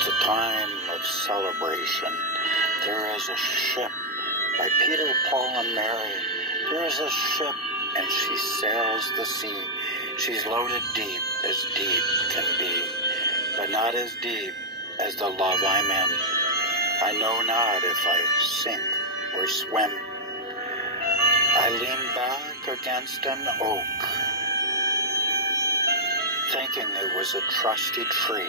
It's a time of celebration. There is a ship by Peter, Paul, and Mary. There is a ship, and she sails the sea. She's loaded deep as deep can be, but not as deep as the love I'm in. I know not if I sink or swim. I lean back against an oak, thinking it was a trusty tree.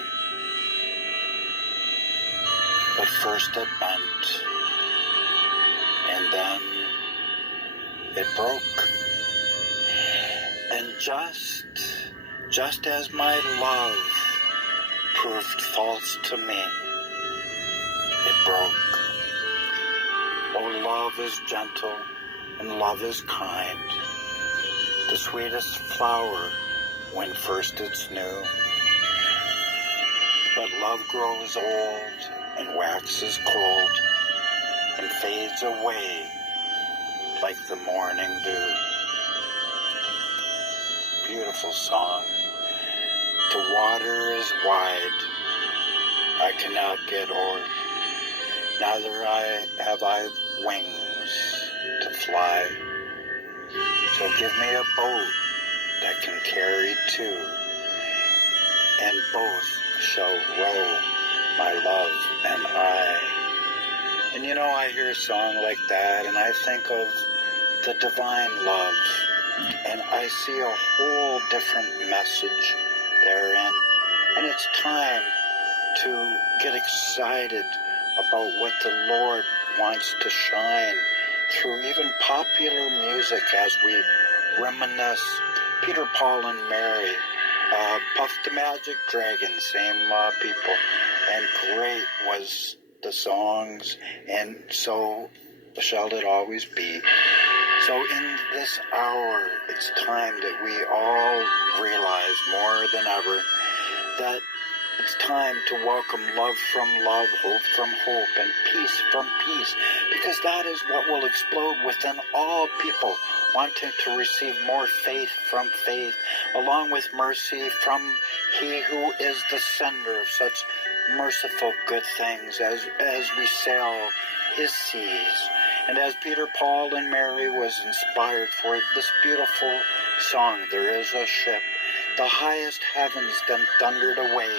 But first it bent, and then it broke. And just as my love proved false to me, it broke. Oh, love is gentle, and love is kind, the sweetest flower when first it's new. But love grows old and waxes cold and fades away like the morning dew. Beautiful song. The water is wide, I cannot get o'er, neither have I wings to fly. So give me a boat that can carry two, and both shall row, my love and I. And you know, I hear a song like that, and I think of the divine love, and I see a whole different message therein. And it's time to get excited about what the Lord wants to shine through even popular music as we reminisce. Peter, Paul, and Mary, Puff the Magic Dragon, same people, and great was the songs, and so shall it always be. So in this hour, it's time that we all realize more than ever that it's time to welcome love from love, hope from hope, and peace from peace, because that is what will explode within all people, wanting to receive more faith from faith, along with mercy from He who is the sender of such merciful good things as we sail His seas. And as Peter, Paul, and Mary was inspired for this beautiful song, there is a ship. The highest heavens then thundered away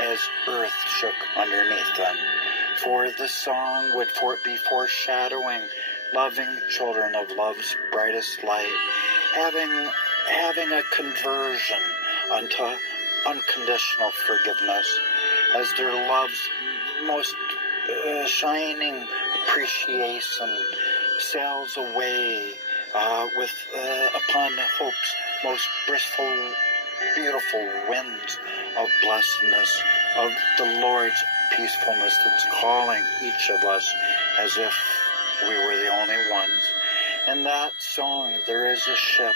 as earth shook underneath them. For the song would be foreshadowing loving children of love's brightest light, having a conversion unto unconditional forgiveness as their love's most shining appreciation sails away upon hope's most blissful, beautiful winds of blessedness, of the Lord's peacefulness that's calling each of us as if we were the only ones. And that song, There Is a Ship,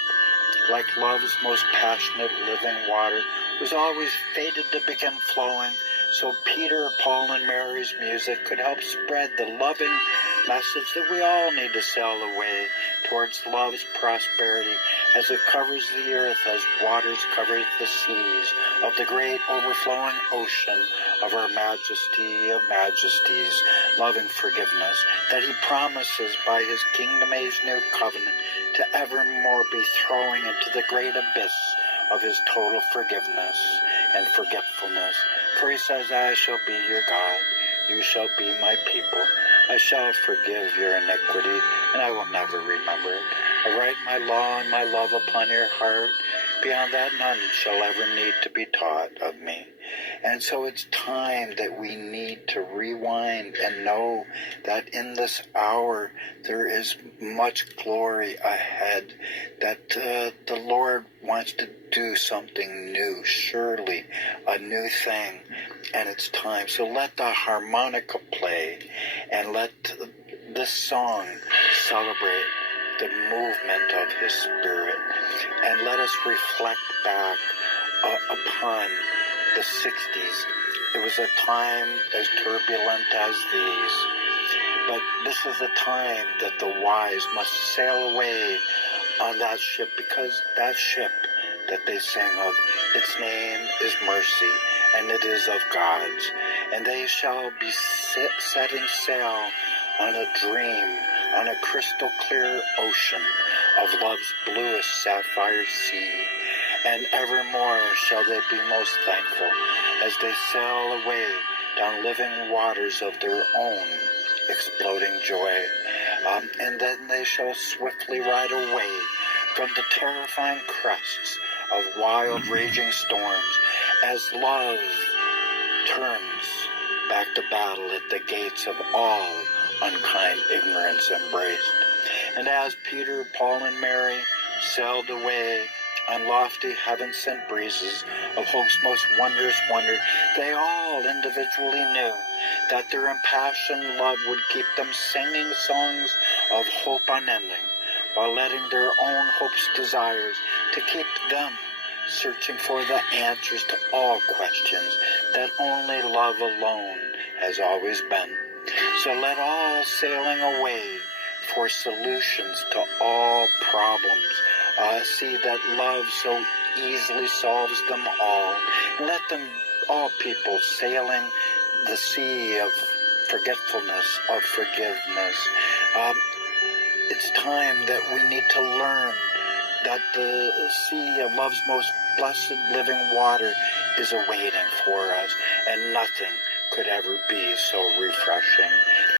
like love's most passionate living water, was always fated to begin flowing, so Peter, Paul, and Mary's music could help spread the loving message that we all need to sail away towards love's prosperity as it covers the earth as waters cover the seas of the great overflowing ocean of our Majesty of Majesties, loving forgiveness that He promises by His kingdom age new covenant to evermore be throwing into the great abyss of His total forgiveness and forgetfulness. For He says, I shall be your God, you shall be my people. I shall forgive your iniquity, and I will never remember it. I write my law and my love upon your heart. Beyond that, none shall ever need to be taught of me. And so it's time that we need to rewind and know that in this hour there is much glory ahead, that the Lord wants to do something new, surely a new thing, and it's time. So let the harmonica play, and let this song celebrate the movement of His Spirit, and let us reflect back upon the 60s. It was a time as turbulent as these, but this is the time that the wise must sail away on that ship, because that ship that they sing of, its name is mercy, and it is of God's. and they shall be setting sail on a dream, on a crystal clear ocean of love's bluest sapphire sea. And evermore shall they be most thankful as they sail away down living waters of their own exploding joy. And then they shall swiftly ride away from the terrifying crests of wild raging storms as love turns back to battle at the gates of all unkind ignorance embraced. And as Peter, Paul, and Mary sailed away on lofty heaven-sent breezes of hope's most wondrous wonder, they all individually knew that their impassioned love would keep them singing songs of hope unending, while letting their own hopes' desires to keep them searching for the answers to all questions that only love alone has always been. So let all sailing away for solutions to all problems see that love so easily solves them all. Let them, all people sailing the sea of forgetfulness, of forgiveness. It's time that we need to learn that the sea of love's most blessed living water is awaiting for us, and nothing could ever be so refreshing.